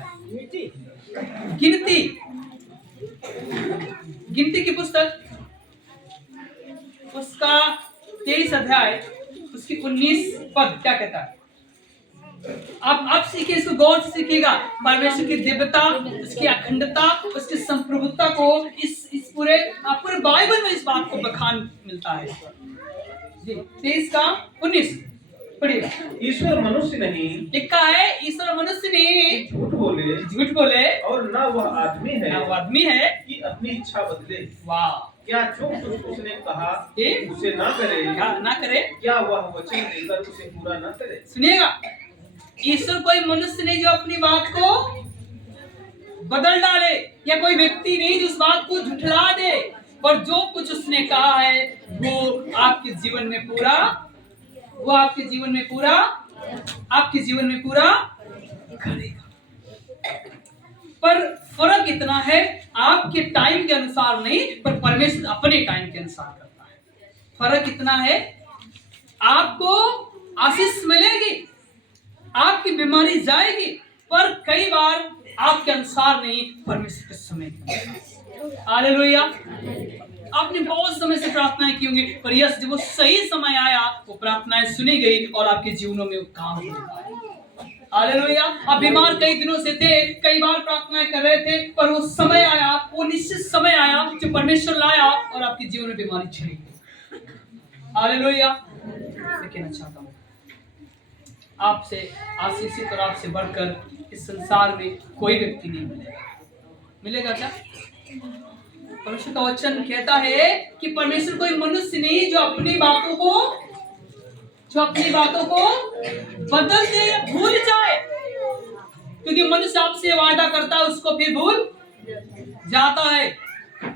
है? गिनती, गिनती की पुस्तक उसका 23 अध्याय उसकी 19 पद क्या कहता है? आप सीखिए, इसको गौर से सीखिएगा। परमेश्वर की दिव्यता, उसकी अखंडता, उसकी संप्रभुता को इस पूरे बाइबल में इस बात को बखान मिलता है जी। 23 का 19 पढ़िएगा। ईश्वर मनुष्य नहीं, लिखा है ईश्वर मनुष्य नहीं झूठ बोले और न वह आदमी है कि अपनी इच्छा बदले। वाह! क्या जो कुछ उसने कहा उसे ना करे, क्या वह वचन देकर उसे पूरा ना करे? सुनिएगा, ईश्वर कोई मनुष्य नहीं जो अपनी बात को बदल डाले, या कोई व्यक्ति नहीं जो उस बात को झुठला दे, पर जो कुछ उसने कहा है वो आपके जीवन में पूरा करेगा। पर फर्क इतना है, आपके टाइम के अनुसार नहीं, पर परमेश्वर अपने टाइम के अनुसार करता है। फर्क इतना है, आपको आशीष मिलेगी, आपकी बीमारी जाएगी, पर कई बार आपके अनुसार नहीं, परमेश्वर के समय के अनुसार। हालेलुया! आपने बहुत समय से प्रार्थनाएं की होंगी, पर यस जब वो सही समय आया, वो प्रार्थनाएं सुनी गई और आपके जीवनों में वो काम होने पाए। हालेलुया! आप बीमार कई दिनों से थे, कई बार प्रार्थनाएं कर रहे थे, पर वो समय आया, वो निश्चित समय आया जो परमेश्वर लाया और आपके जीवन में बीमारी चली गई। हालेलुया! मैं कहना चाहता हूँ, आपसे आशीषित और आपसे बढ़कर इस संसार में कोई व्यक्ति नहीं मिलेगा क्या? परमेश्वर का वचन कहता है कि परमेश्वर कोई मनुष्य नहीं जो अपनी बातों को बदल दे या भूल जाए, क्योंकि मनुष्य आपसे वादा करता है उसको फिर भूल जाता है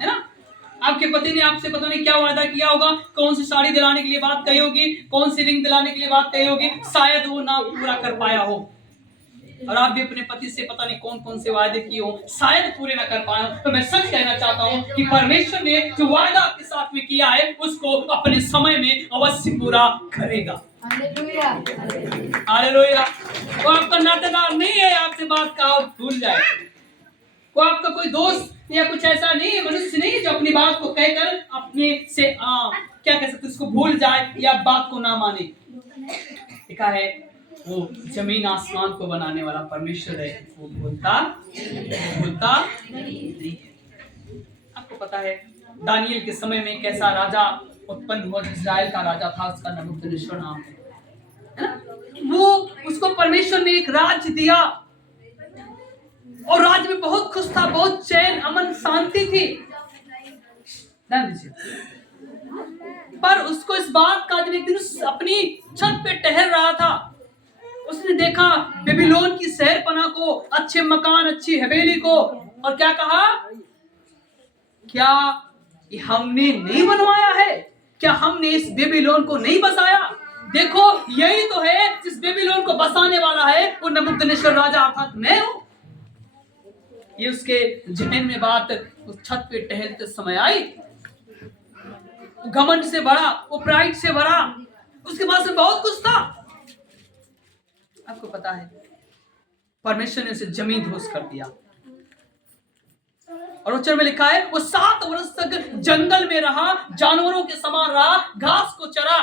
ना? आपके पति ने आपसे पता नहीं क्या वादा किया होगा, कौन सी साड़ी दिलाने के लिए बात कही होगी, कौन सी रिंग दिलाने के लिए बात कही होगी, शायद वो ना पूरा कर पाया हो। और आप भी अपने पति से पता नहीं कौन कौन से वादे किए हो, शायद पूरे ना कर पाए हो। तो मैं सच कहना चाहता हूँ कि परमेश्वर ने जो वादा आपके साथ में किया है उसको अपने समय में अवश्य पूरा करेगा। हालेलुया! हालेलुया! वो आपका नातेदार नहीं है आपसे बात का और भूल जाए, वो आपका कोई दोस्त या कुछ ऐसा नहीं है, मनुष्य नहीं जो अपनी बात को कहकर अपने से क्या कह सकते उसको भूल जाए या बात को ना माने। लिखा है वो जमीन आसमान को बनाने वाला परमेश्वर है, वो भूलता नहीं है। आपको पता है दानियल के समय में कैसा राजा उत्पन्न हुआ, इस्राएल का राजा था, उसका नबूकदनेस्सर नाम है ना? वो उसको परमेश्वर ने एक राज्य दिया और राज्य में बहुत खुश था, बहुत चैन, अमन, शांति थी। ध्यान दीजिए, पर उसको इस बात का जब एक दिन अपनी छत पे टहल रहा था, उसने देखा बेबीलोन की शहरपनाह को, अच्छे मकान, अच्छी हवेली को, और क्या कहा, क्या ये हमने नहीं बनवाया है? क्या हमने इस बेबीलोन को नहीं बसाया? देखो यही तो है जिस बेबीलोन को बसाने वाला है, वो नबूकदनेस्सर राजा अर्थात मैं हूं। ये उसके जहन में बात उस छत पे टहलते समय आई। घमंड से भरा, वो प्राइड से भरा, उसके पास में बहुत कुछ था। आपको पता है परमेश्वर ने उसे जमीन ध्वस्त कर दिया, और वचन में लिखा है वो 7 वर्ष तक जंगल में रहा, जानवरों के समान रहा, घास को चरा।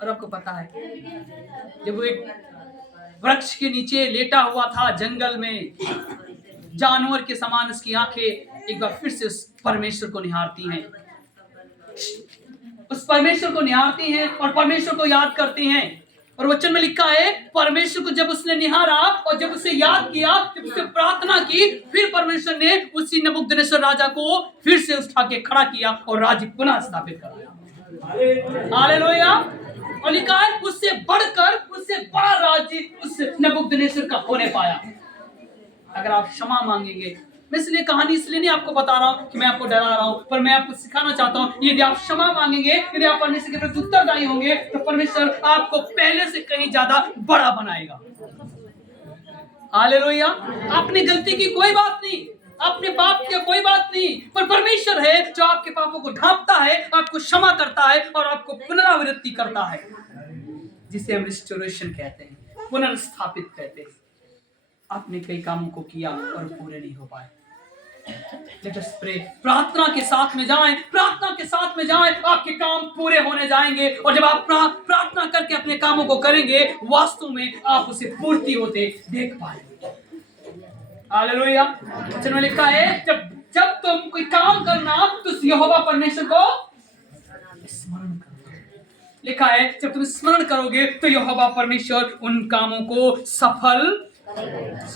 और आपको पता है जब वो एक वृक्ष के नीचे लेटा हुआ था जंगल में, जानवर के समान उसकी आंखें एक बार फिर से उस परमेश्वर को निहारती हैं, उस परमेश्वर को निहारती हैं और परमेश्वर को याद करती हैं। और वचन में लिखा है परमेश्वर को जब उसने निहारा और जब उसे याद किया, जब उसे प्रार्थना की, फिर परमेश्वर ने उसी नबूकदनेस्सर राजा को फिर से उठा के खड़ा किया और राज्य पुनः स्थापित कराया। हालेलुया! और लिखा है उससे बढ़कर उससे बड़ा राज्य उस नबूकदनेस्सर का होने पाया। अगर आप क्षमा मांगेंगे, मैं इसलिए कहानी इसलिए नहीं आपको बता रहा हूँ कि मैं आपको डरा रहा हूँ, पर मैं आपको सिखाना चाहता हूँ, यदि आप क्षमा मांगेंगे, यदि आप परमेश्वर के प्रति उत्तरदायी होंगे, तो परमेश्वर आपको पहले से कहीं ज्यादा बड़ा बनाएगा। हालेलुया! अपनी गलती की कोई बात नहीं, अपने पाप की कोई बात नहीं, पर परमेश्वर है जो आपके पापों को ढांपता है, आपको क्षमा करता है और आपको पुनरावृत्ति करता है, जिसे हम रिस्टोरेशन कहते हैं। पुनर्स्थापित कहते हैं। आपने कई कामों को किया और पूरे नहीं हो पाए। Let us pray। प्रार्थना के साथ में जाएं, प्रार्थना के साथ में जाएं, आपके काम पूरे होने जाएंगे। और जब आप प्रार्थना करके अपने कामों को करेंगे, वास्तव में आप उसे पूर्ति होते देख पाएंगे। हालेलुया। वचन में लिखा है, जब तुम कोई काम करना तो यहोवा परमेश्वर को स्मरण करो। लिखा है, जब तुम स्मरण करोगे तो यहोवा परमेश्वर उन कामों को सफल करेगा।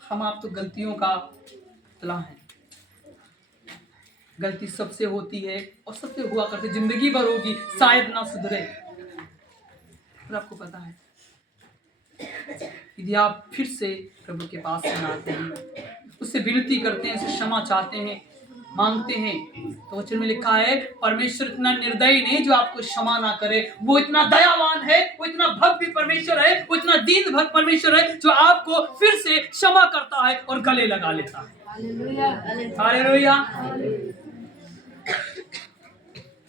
हम आप तो गलतियों का पुतला है। गलती सबसे होती है और सबसे हुआ करती, जिंदगी भर होगी, शायद ना सुधरे। पर आपको पता है, यदि आप फिर से प्रभु के पास में आते हैं, उससे विनती करते हैं, उससे क्षमा चाहते हैं, मांगते हैं, तो वचन में लिखा है, परमेश्वर इतना निर्दयी नहीं जो आपको क्षमा ना करे। वो इतना दयावान है, वो इतना भव्य परमेश्वर है, वो इतना दीन भक्त परमेश्वर है जो आपको फिर से क्षमा करता है और गले लगा लेता है। हालेलुया।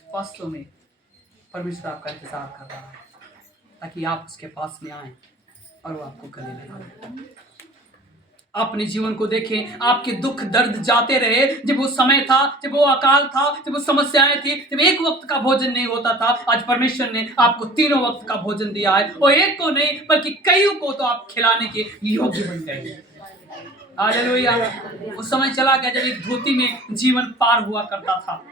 वास्तव में परमेश्वर आपका इंतजार कर रहा है ताकि आप उसके पास में आए और वो आपको गले लगाए। अपने जीवन को देखें, आपके दुख दर्द जाते रहे। जब वो समय था, जब वो अकाल था, जब वो समस्याएं थी, जब एक वक्त का भोजन नहीं होता था, आज परमेश्वर ने आपको 3 वक्त का भोजन दिया है। और एक को नहीं बल्कि कईयों को तो आप खिलाने के योग्य बन गए। हालेलुया। वो समय चला गया जब एक धोती में जीवन पार हुआ करता था,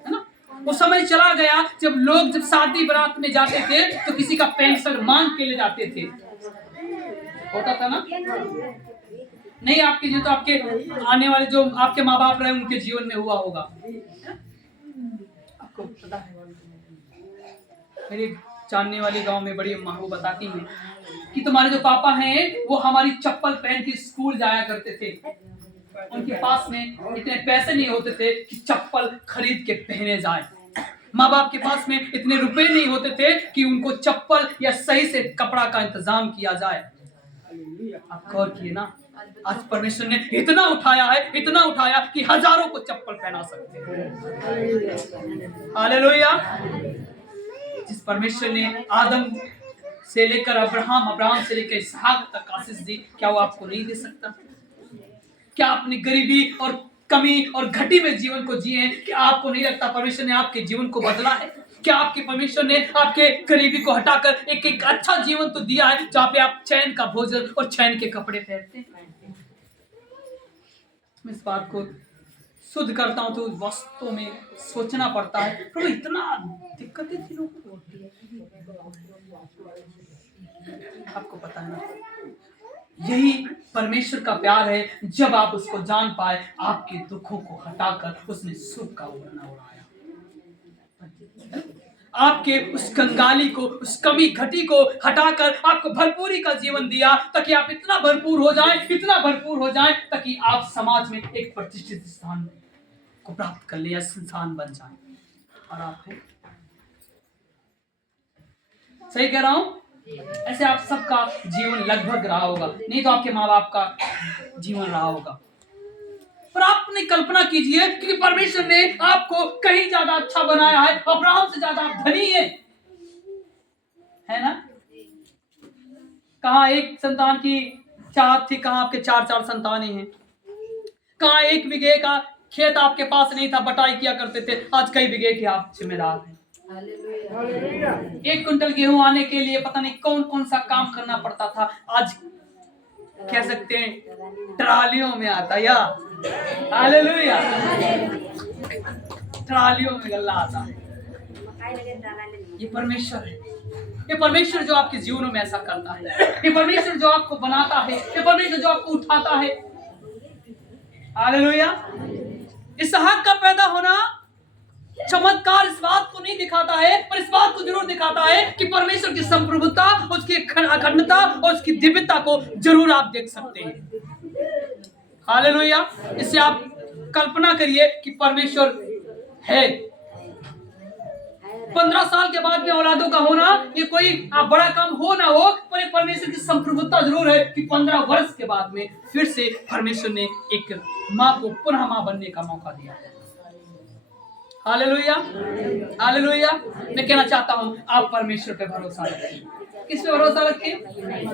है ना। वो समय चला गया जब शादी बारात में जाते थे तो किसी का पैंट शर्ट मांग के ले जाते थे, होता था ना। नहीं, आपके जो तो आपके आने वाले जो आपके माँ बाप रहे उनके जीवन में हुआ होगा। आपको पता है, मेरे जानने वाली गांव में बड़ी अम्मा वो बताती हैं कि तुम्हारे जो पापा हैं वो हमारी चप्पल पहन के स्कूल जाया करते थे। उनके पास में इतने पैसे नहीं होते थे कि चप्पल खरीद के पहने जाए। माँ बाप के पास में इतने रुपए नहीं होते थे कि उनको चप्पल या सही से कपड़ा का इंतजाम किया जाए। आप गौर किए ना, आज परमेश्वर ने इतना उठाया कि हजारों को चप्पल पहना सकते हैं। हालेलुया। जिस परमेश्वर ने आदम से लेकर अब्राहम से लेकर इसहाक तक आशीष दी, क्या वो आपको नहीं दे सकता? क्या आपने गरीबी और कमी और घटी में जीवन को जिए? क्या आपको नहीं लगता परमेश्वर ने आपके जीवन को बदला है? क्या आपके परमेश्वर ने आपके गरीबी को हटाकर एक अच्छा जीवन तो दिया है जहाँ पे आप चैन का भोजन और चैन के कपड़े पहनते हैं? मैं इस बात को शुद्ध करता हूँ तो वास्तव में सोचना पड़ता है, प्रभु इतना दिक्कतें थी लोगों को होती है। आपको पता है ना, यही परमेश्वर का प्यार है। जब आप उसको जान पाए, आपके दुखों को हटाकर उसने सुख का उड़ना उड़ाया। आपके उस कंगाली को, उस कमी घटी को हटाकर आपको भरपूरी का जीवन दिया ताकि आप इतना भरपूर हो जाएं ताकि आप समाज में एक प्रतिष्ठित स्थान को प्राप्त कर ले या संस्थान बन जाए। और आप सही कह रहा हूं? ऐसे आप सबका जीवन लगभग रहा होगा, नहीं तो आपके माँ बाप का जीवन रहा होगा। पर आप अपनी कल्पना कीजिए कि परमेश्वर ने आपको कहीं ज्यादा अच्छा बनाया है। अब्राहम से ज्यादा आप धनी है ना। कहाँ एक संतान की चाहत थी, कहाँ आपके 4 संतानें हैं। कहाँ 1 बीघे का खेत आपके पास नहीं था, बटाई किया करते थे, आज कई बीघे के आप जिम्मेदार हैं। 1 कुंटल गेहूं आने के लिए पता नहीं कौन कौन सा काम करना पड़ता था, आज कह सकते हैं ट्रालियों में आता या हालेलुया, ट्रालियों में गल्ला आता है। ये परमेश्वर है, ये परमेश्वर जो आपके जीवनों में ऐसा करता है, ये परमेश्वर जो आपको बनाता है, ये परमेश्वर जो आपको उठाता है। हालेलुया। इसहाक का पैदा होना चमत्कार इस बात को नहीं दिखाता है, पर इस बात को जरूर दिखाता है कि परमेश्वर की संप्रभुता, उसकी अखंडता और उसकी दिव्यता को जरूर आप देख सकते हैं। हालेलुया। इससे आप कल्पना करिए कि परमेश्वर है। 15 साल के बाद में औलादों का होना ये कोई बड़ा काम हो ना हो, पर परमेश्वर की संप्रभुता जरूर है कि 15 वर्ष के बाद में फिर से परमेश्वर ने एक माँ को पुनः माँ बनने का मौका दिया। Hallelujah, hallelujah. मैं कहना चाहता हूँ आप परमेश्वर पे भरोसा रखें। किस पे भरोसा रखें?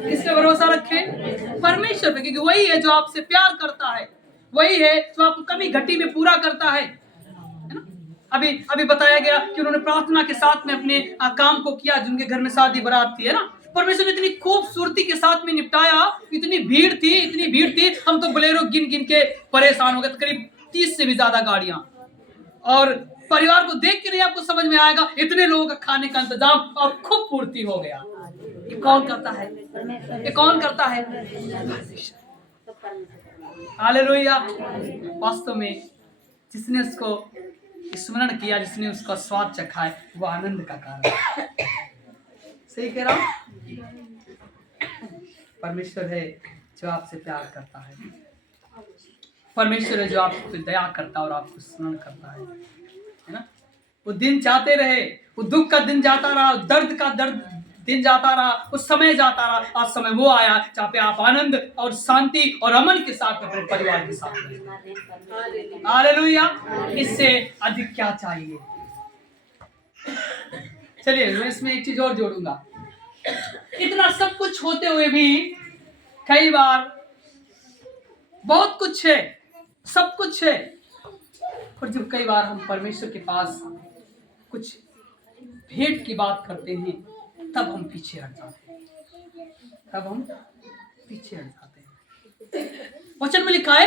किस पे भरोसा रखें? परमेश्वर पे, क्योंकि वही है जो आपसे प्यार करता है, वही है जो आपको कमी घटी में पूरा करता है ना? अभी अभी बताया गया कि उन्होंने प्रार्थना के साथ में अपने काम को किया, जिनके घर में शादी बारात थी, है ना? परमेश्वर ने इतनी खूबसूरती के साथ में निपटाया। इतनी भीड़ थी, हम तो बोलेरो गिन गिन के परेशान हो गए। करीब 30 से भी ज्यादा गाड़ियां, और परिवार को देख के नहीं आपको समझ में आएगा, इतने लोगों का खाने का इंतजाम और खूब पूर्ति हो गया। ये कौन करता है? ये कौन करता है? हालेलुया। वास्तव में जिसने उसको स्मरण किया, जिसने उसका स्वाद चखा है, वो आनंद का कारण है। सही कह रहा हूं? परमेश्वर है जो आपसे प्यार करता है, परमेश्वर है जो आपको दया करता है और आपको स्मरण करता है ना? वो दिन जाते रहे, वो दुख का दिन जाता रहा, दर्द का दिन जाता रहा, उस समय जाता रहा। आज समय वो आया जहाँ पे आप आनंद और शांति और अमन के साथ अपने परिवार के साथ रहें। हालेलुया। इससे अधिक क्या चाहिए? चलिए मैं इसमें एक चीज और जोड़ूंगा। इतना सब कुछ होते हुए भी कई बार बहुत कुछ है, सब कुछ है, पर जब कई बार हम परमेश्वर के पास कुछ भेंट की बात करते हैं, तब हम पीछे हट जाते हैं, वचन में लिखा है